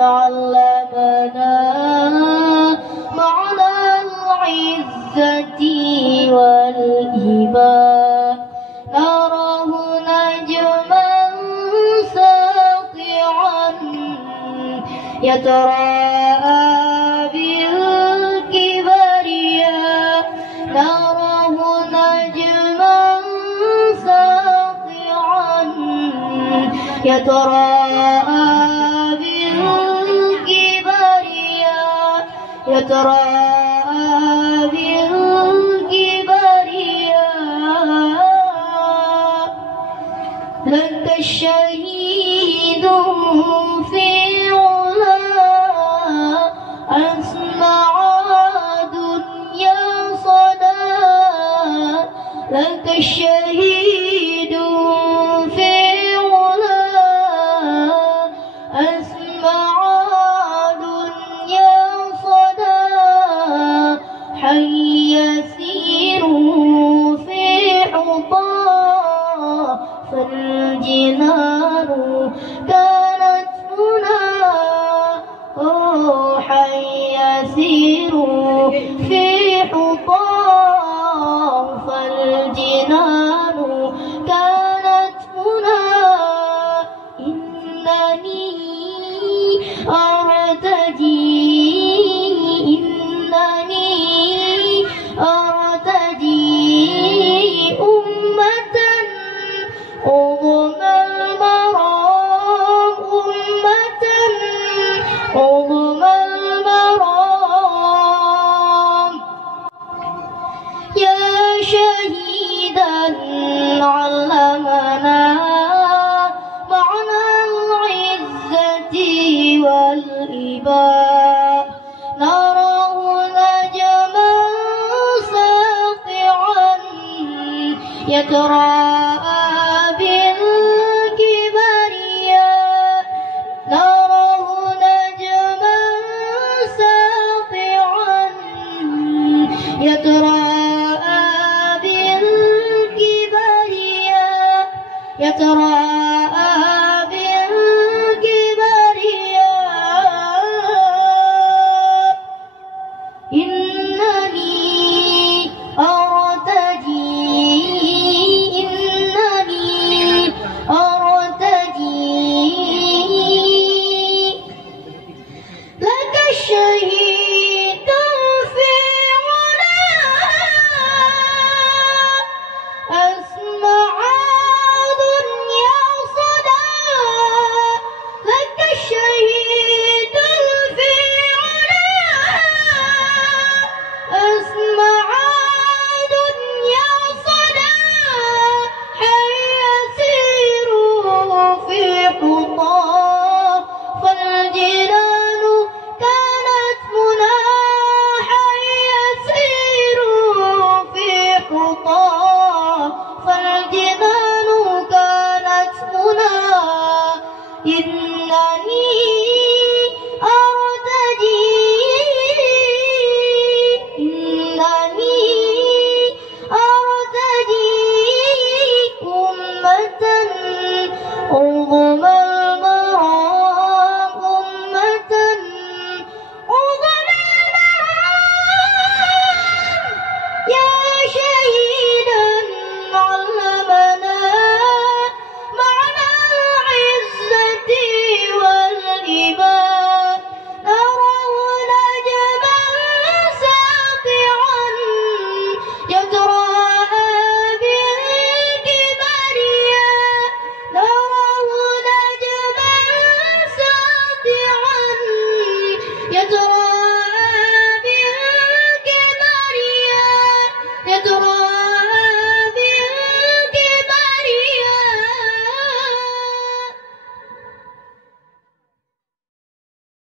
علمنا معنى العزة والإباء نراه نجما ساطعا يتراءى بالكبرياء نراه نجما ساطعا يتراءى بالكبرياء يتراءى بالكبرياء لك الشهيد في علا أسمع دنيا صدى لك الشهيد في علا أسمع دنيا صدى حي يسير في حطاه فالجنان كانت هنا حي يسير في حطاه فالجنان كانت هنا إنني أرتدي أمة عظم المرام أمة عظم المرام يا شهيدا علمنا معنى العزة والإباء نراه نجما ساطعا يتراءى بالكبرياء نراه نجما ساطعا يتراءى بالكبرياء يتراءى